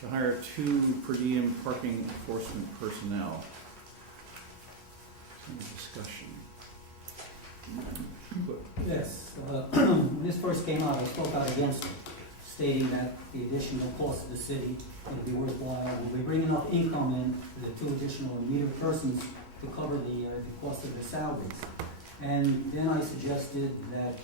to hire 2 per diem parking enforcement personnel. Some discussion. Yes, when this first came out, I spoke out against it, stating that the additional cost of the city would be worthwhile. We'll be bringing enough income in for the 2 additional metered persons to cover the cost of the salaries. And then I suggested that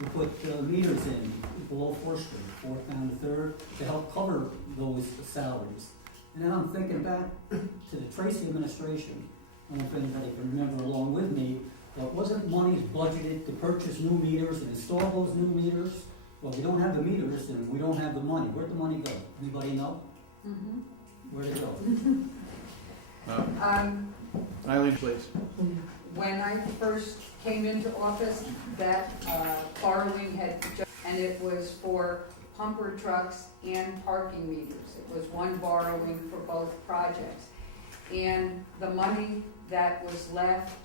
we put meters in below 4th Street, 4th down to 3rd, to help cover those salaries. And then I'm thinking back to the Tracy administration. I don't know if anybody can remember along with me, but wasn't money budgeted to purchase new meters and install those new meters? Well, we don't have the meters and we don't have the money. Where'd the money go? Anybody know? Mm-hmm. Where'd it go? Eileen, please. When I first came into office, that borrowing had, and it was for pumper trucks and parking meters. It was one borrowing for both projects. And the money that was left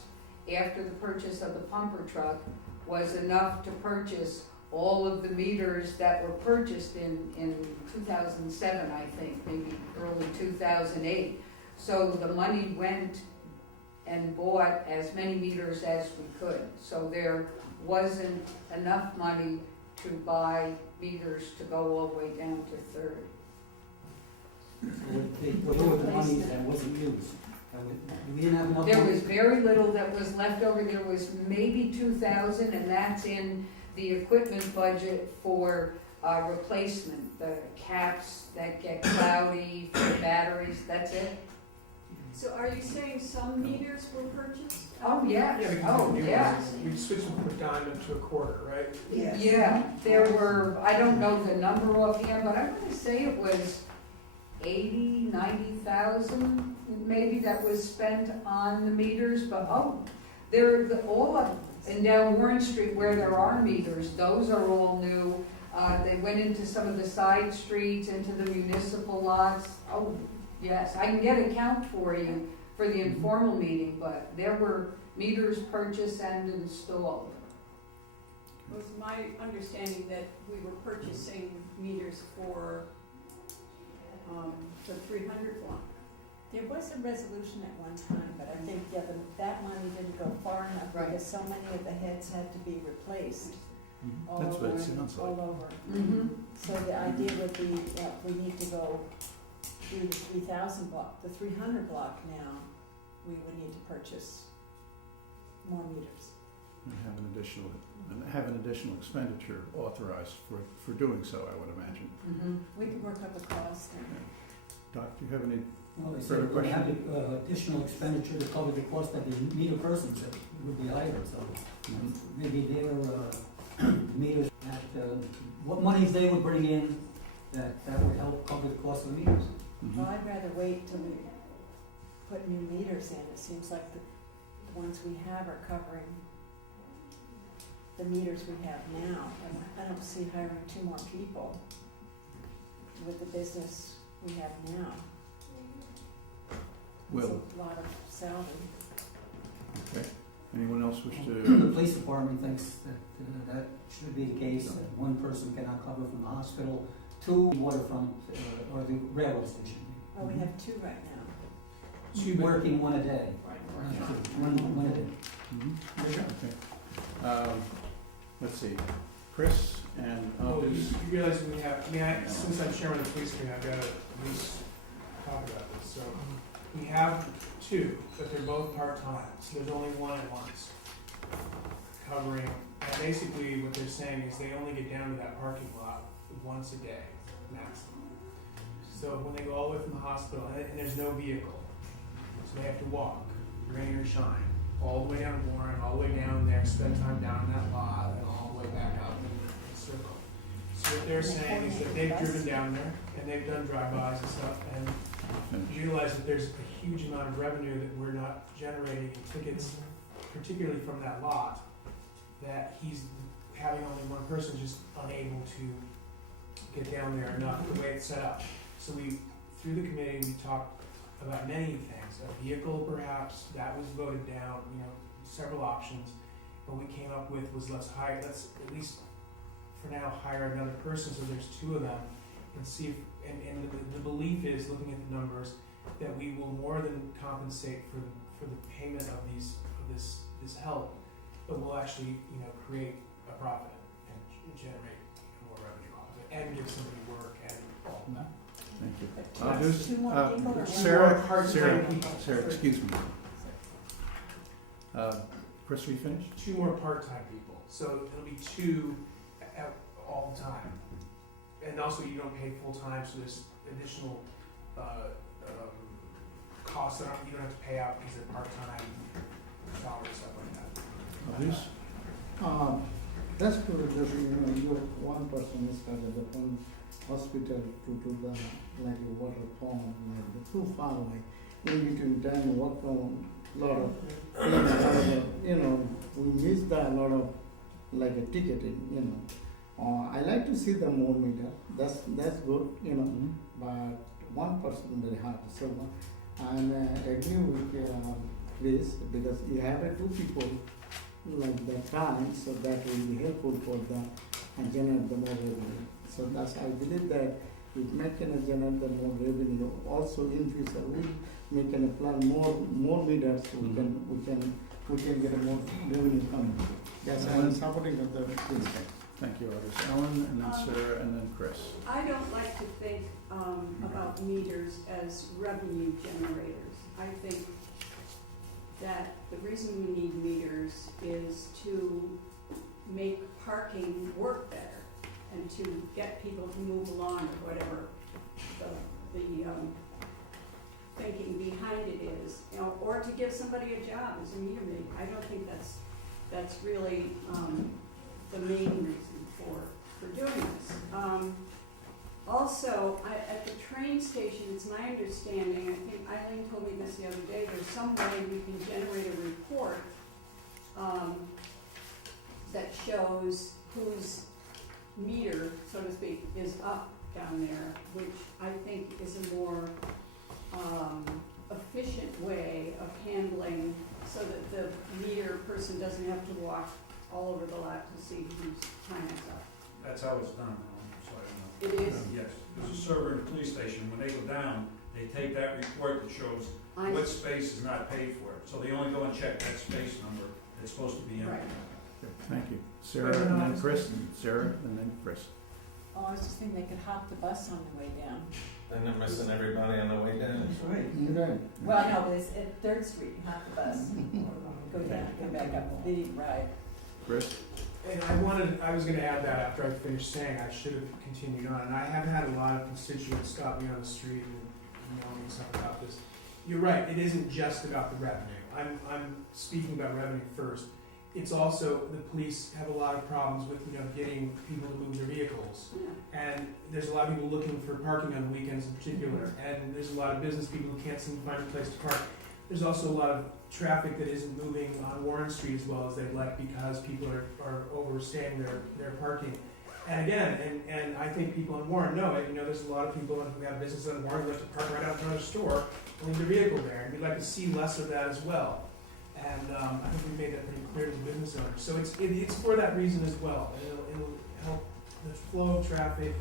after the purchase of the pumper truck was enough to purchase all of the meters that were purchased in 2007, I think, maybe early 2008. So the money went and bought as many meters as we could. So there wasn't enough money to buy meters to go all the way down to 3rd. What were the money that wasn't used? We didn't have enough There money. was very little that was left over. There was maybe 2,000, and that's in the equipment budget for replacement, the caps that get cloudy, for the batteries, that's it. So are you saying some meters were purchased? Oh, yes, Yeah, we can oh, do yes. We switched from a dime to a quarter, right? Yeah, there were, I don't know the number offhand, but I'm gonna say it was 90,000 maybe that was spent on the meters, but all of, and down Warren Street where there are meters, those are all new. They went into some of the side streets, into the municipal lots. Oh, yes, I can get a count for you for the informal meeting, but there were meters purchased and installed. It was my understanding that we were purchasing meters for the 300 block. There was a resolution at one time, but I think, yeah, that money didn't go far enough Right. because so many of the heads had to be replaced all That's what over, it sounds like. all over. Mm-hmm. So the idea would be, we need to go do the 3,000 block, the 300 block now, we would need to purchase more meters. And have an additional expenditure authorized for doing so, I would imagine. Mm-hmm. We could work up a cost and Doc, do you have any? Well, they Further said we're gonna have question? additional expenditure to cover the cost of the meter persons that would be hired, so maybe their meters at, what monies they would bring in that would help cover the cost of the meters. Mm-hmm. Well, I'd rather wait till we put new meters in. It seems like the ones we have are covering the meters we have now. And I don't see hiring 2 more people with the business we have now. Will, It's a lot of salary. okay. Anyone else wish The to? police department thinks that that should be the case, that one person cannot cover from the hospital, 2 waterfront, or the railroad station. Oh, we have 2 right now. 2 Working one a day. Right. Not 2, one a day. Mm-hmm. Okay. Let's see, Chris and others. You realize we have, since I'm chairman of the police committee, I've got to at least talk about this. So we have 2, but they're both part-time, so there's only one at once covering. And basically what they're saying is they only get down to that parking lot once a day, maximum. So when they go all the way from the hospital, and there's no vehicle, so they have to walk, rain or shine, all the way down to Warren, all the way down there, spend time down in that lot, and all the way back out in the circle. So what they're saying is that they've driven down there, and they've done drive-bys and stuff, and realize that there's a huge amount of revenue that we're not generating in tickets, particularly from that lot, that he's having only one person just unable to get down there enough, the way it's set up. So through the committee, we talked about many things, a vehicle perhaps, that was voted down, several options. What we came up with was let's at least for now hire another person, so there's 2 of them, and see if, and the belief is, looking at the numbers, that we will more than compensate for the payment of this help, but we'll actually, create a profit and generate more revenue off of it, and give somebody work and all of that. Thank you. But I'll just do- two more people or one Sarah, more? Part-time Sarah, excuse me. Chris, are you finished? 2 more part-time people, so it'll be 2 all the time. And also, you don't pay full-time, so there's additional costs that you don't have to pay out because they're part-time, salary, stuff like that. Others? That's good, just, you one person is started the one hospital to do the, like a water pump, like the too far away. In between time, work on lot of, we miss the lot of, like a ticketing, I like to see the more meter, that's good, but one person very hard, so, and agree with, Chris, because you have 2 people, like the time, so that will be helpful for the generate the more revenue. So that's, I believe that if making generate the more revenue, also in future we making a plan more meters, we can get a more revenue coming. That's why I'm supporting of the principle. Thank you, others. Ellen, and then Sarah, and then Chris. I don't like to think about meters as revenue generators. I think that the reason we need meters is to make parking work better and to get people to move along or whatever the thinking behind it is, or to give somebody a job as a meter maid. I don't think that's really the main reason for doing this. Also, at the train station, it's my understanding, I think Eileen told me this the other day, there's some way we can generate a report that shows whose meter, so to speak, is up down there, which I think is a more efficient way of handling so that the meter person doesn't have to walk all over the lot to see whose time is up. That's how it's done, so I It don't know. is. Yes, there's a server in the police station, when they go down, they take that report that shows I'm what space is not paid for, so they only go and check that space number that's supposed to be empty. right. Okay, thank you. Sarah, and then Chris, and Sarah, and then Chris. Oh, I was just thinking they could hop the bus on the way down. Then they're missing everybody on the way down. Right. Well, no, but it's at Third Street, hop the bus, go down, come back up, the ride. Chris? And I was gonna add that after I finished saying, I should have continued on, and I have had a lot of constituents stop me on the street and yell me something about this. You're right, it isn't just about the revenue. I'm speaking about revenue first. It's also, the police have a lot of problems with, getting people to move their vehicles. Yeah. And there's a lot of people looking for parking on weekends in particular, and there's a lot of business people who can't seem to find a place to park. There's also a lot of traffic that isn't moving on Warren Street as well as they'd like because people are overstaying their parking. And again, and I think people in Warren know it, there's a lot of people who have business in Warren who like to park right out front of the store and leave their vehicle there, and we'd like to see less of that as well. And I think we made that pretty clear to the business owners. So it's for that reason as well. It'll help the flow of traffic,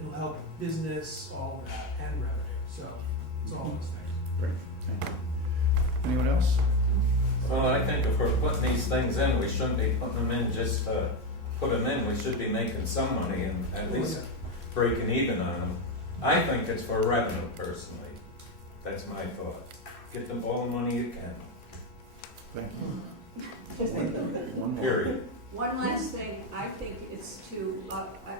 it'll help business, all of that, and revenue. So it's all those things. Great, thank you. Anyone else? Well, I think if we're putting these things in, we shouldn't be putting them in just to put them in. We should be making some money and at least breaking even on them. I think it's for revenue personally. That's my thought. Get them all the money you can. Thank you. One more. Period. One last thing, I think it's to,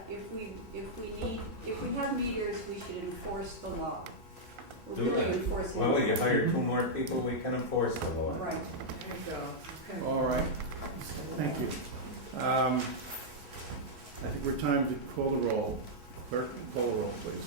if we have meters, we should enforce the law. We're Do really that. enforcing. Well, you hire 2 more people, we can enforce the law. Right, there you go. All right, thank you. I think we're time to call the roll. Clerk, call the roll, please.